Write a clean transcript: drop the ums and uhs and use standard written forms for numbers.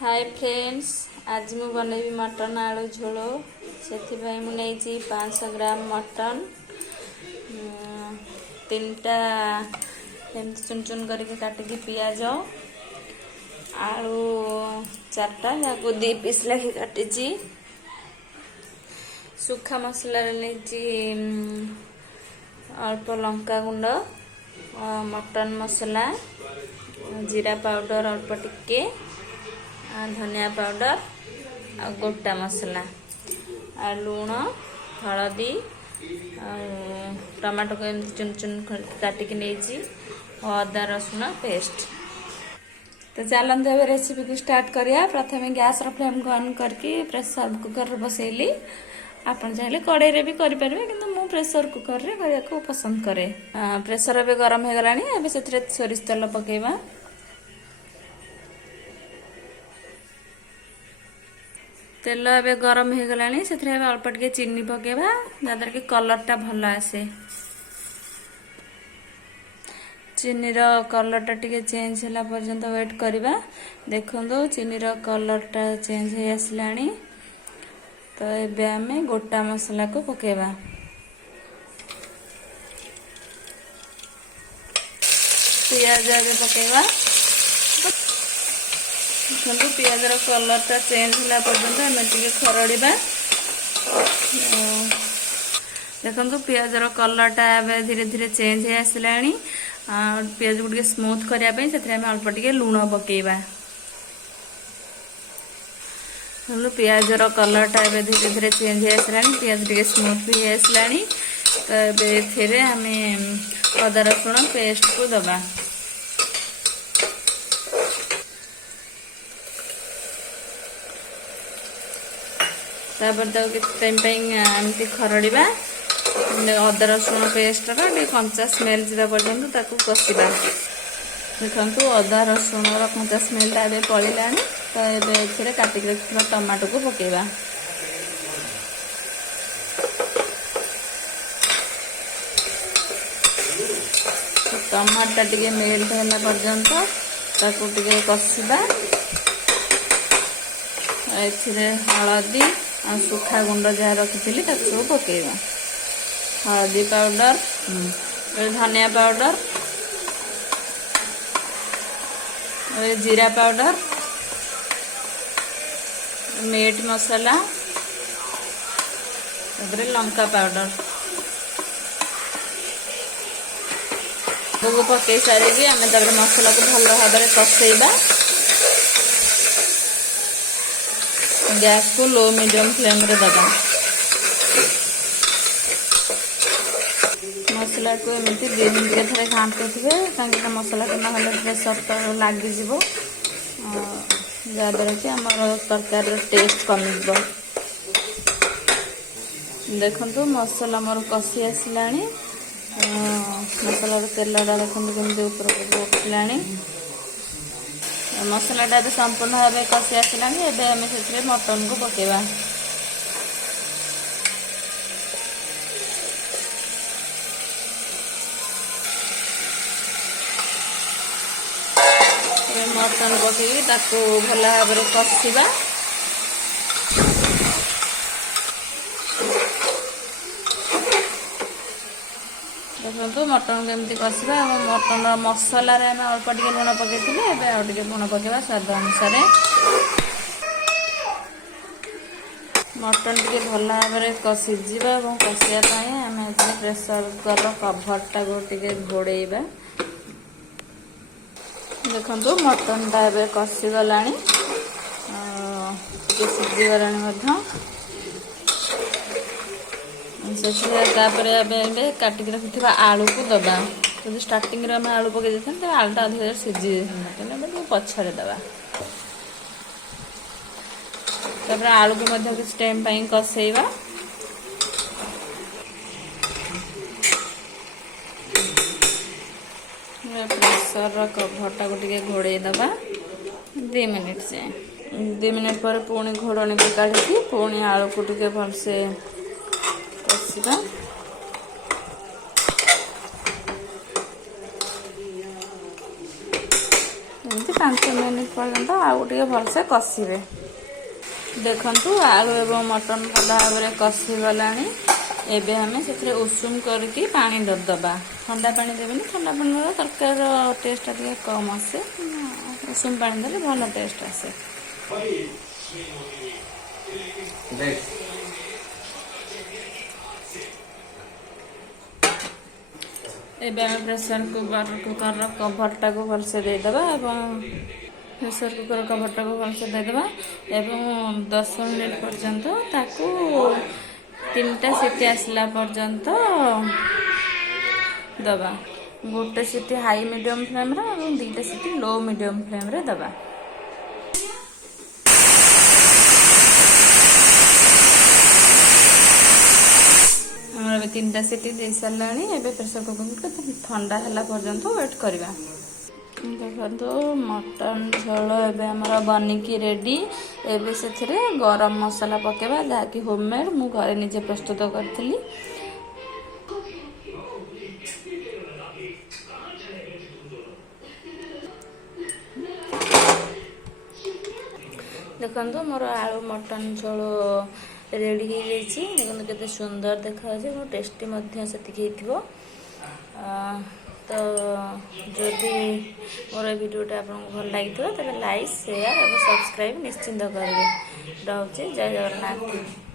Hi friends, आज मु बनैबी mutton आलू झोल से 500 ग्राम मटन तीनटा एमती चुन चुन करके काटिकी पियाज आलू चारटा या 2 पीस लगे काटी सुखा मसला अल्प लंका गुंड मटन मसला जीरा पाउडर अल्प टिके धनिया पाउडर आ गोटा मसला आ लूण हलदी टमाटो को एमती चुन चुन काटिक नहीं अदा रसुण पेस्ट। तो चलते अब रेसिपी को स्टार्ट करिया। प्रथम गैस फ्लेम को ऑन करके प्रेशर कुकर बसैली। आपन चाहिए कड़ाई रे भी करि परबे, किंतु मु प्रेशर कुकर रे करिया को पसंद करे। प्रेशर अब गरम हो गलानी। अब सेथरे सोरिष तेल पकेबा। तेल ए गरम हो गलानी। सेथरे अल्प टिके चीनी पकेबा जदर कि कलर टा भल आसे। चीनी रो कलर टा टिके चेंज होला पर्यंत वेट करबा। देखंदो चीनी रो कलर टा चेंज हो आसलानी। तो एबे हमें गोटा मसला को पकेबा। पियाज आगे पकेबा। देखो पियाज रो कलर टा चेंज होला पर्यंत हमें टिके खरड़ीबा। देखो पियाज रो कलर टा एबे धीरे धीरे चेंज हो आसलानी। पियाज को टिके स्मूथ करिया पे सेथरे हमें अल्प टिके लूण पकेबा। पियाज रो कलर टा धीरे धीरे चेंज हो आसलानी। पियाज टिके स्मूथ भी हो आसलानी। तो एबे हमें अदा रसुण पेस्ट को दबा। तापर तो एमती खरड़ीबा। अदा रसुण पेस्ट रो कंचा स्मेल जा पर्यंत ताकू कषिबा। देखो अदा रसुण कंचा स्मेल टा पड़िलानी। तो ये काटिक रखिଥିବା टमाटो को पकेबा। टमाटा टिके मेल्ट होला पर्यंत ताकू टिके कषिबा। एथिरे हळदी आ सुखा गुंड जहाँ रखिथिली ताकू सब पकेबा। हळदी पाउडर, धनिया पाउडर, जीरा पाउडर, मीट मसाला, लंका पाउडर को पकई सारी आम मसला को भल भाव में कषेबा। गैस को लो मीडियम फ्लेम रे दबा। मसला को एमती 2 मिनट थे घाटुथे कहीं मसला तो ना प्रेसर तो लगी जहाँद्वारा कि आम तरकार टेस्ट कमिब। देखो मसला मोर कषि आसला। मसलार तेलटा देखो कमी ऊपर उठला। मसलाटा संपूर्ण भाव कषि आसला। आम से मटन को पकेबा। मटन पकई भल भाव में कषिबा। देखो मटन को एमती कषिबा। मटन मसला आम अल्प टिके लुण पकई आउ टिके लुण पकेबा स्वाद अनुसार। मटन टिके भल भाव में कषिजा। कषियापाई आम प्रेसर कुकर कभरटा को टिके घोड़ेबा। देखो मटन टा कषि गला सीझीगला। काटिक रखि आलू को दबा। तो स्टार्टिंग आलू पकई देते आलूटा अधिक सीझी पछरे दबा। आलू को किसी टाइम कषेबा। प्रेसर कभरटा को टिके घोड़े दबा 2 मिनिट से। 2 मिनिट पर पुणी घोड़नी को काढ़ी पुणी आलू को टिके भलसे कषिबा। 5 ମିନିଟ୍ ପର୍ଯ୍ୟନ୍ତ ଆଉ ଟିକେ ଭଲସେ କଷିବେ। ଦେଖନ୍ତୁ ଆଳୁ ଏବଂ ମଟନ ଭଲ ଭାବରେ କଷିଗଲାଣି। ଏବେ ଆମେ ସେଥିରେ ଉଷୁମ କରିକି ପାଣି ଦେବା। ଥଣ୍ଡା ପାଣି ଦେବେନି, ଥଣ୍ଡା ପାଣି ଦେଲେ ତରକାରୀର ଟେଷ୍ଟଟା ଟିକେ କମ୍ ଆସେ। ଉଷୁମ ପାଣି ଦେଲେ ଭଲ ଟେଷ୍ଟ ଆସେ। ଏବେ ଆମେ ପ୍ରେସର କୁକରର କଭରଟାକୁ ଭଲସେ ଦେଇଦେବା ଏବଂ ପ୍ରେସର କୁକର କଭରଟାକୁ ଭଲସେ ଦେଇଦେବା ଏବଂ 10 ମିନିଟ୍ ପର୍ଯ୍ୟନ୍ତ ତାକୁ 3ଟା ସିଟି ଆସିଲା ପର୍ଯ୍ୟନ୍ତ ଦେବା। ଗୋଟେ ସିଟି ହାଇ ମିଡ଼ିୟମ୍ ଫ୍ଲେମ୍ରେ ଏବଂ 2ଟା ସିଟି ଲୋ ମିଡ଼ିୟମ୍ ଫ୍ଲେମ୍ରେ ଦେବା। ଆମର ଏବେ 3ଟା ସିଟି ଦେଇସାରିଲାଣି। ଏବେ ପ୍ରେସର କୁକରକୁ ଥଣ୍ଡା ହେଲା ପର୍ଯ୍ୟନ୍ତ ୱେଟ୍ କରିବା। ଦେଖନ୍ତୁ ମଟନ ଝୋଳ ଏବେ ଆମର ବନିକି ରେଡ଼ି। ଏବେ ସେଥିରେ ଗରମ ମସଲା ପକାଇବା, ଯାହାକି ହୋମମେଡ୍ ମୁଁ ଘରେ ନିଜେ ପ୍ରସ୍ତୁତ କରିଥିଲି। ଦେଖନ୍ତୁ ମୋର ଆଳୁ ମଟନ ଝୋଳ ରେଡ଼ି ହେଇଯାଇଛି। ଦେଖନ୍ତୁ କେତେ ସୁନ୍ଦର ଦେଖାଯାଉଛି ଏବଂ ଟେଷ୍ଟି ମଧ୍ୟ ସେତିକି ହେଇଥିବ। ତ ଯଦି ମୋର ଏ ଭିଡ଼ିଓଟା ଆପଣଙ୍କୁ ଭଲ ଲାଗିଥିବ ତେବେ ଲାଇକ୍, ସେୟାର ଏବଂ ସବସ୍କ୍ରାଇବ୍ ନିଶ୍ଚିନ୍ତ କରିବେ। ରହୁଛି, ଜୟ ଜଗନ୍ନାଥ।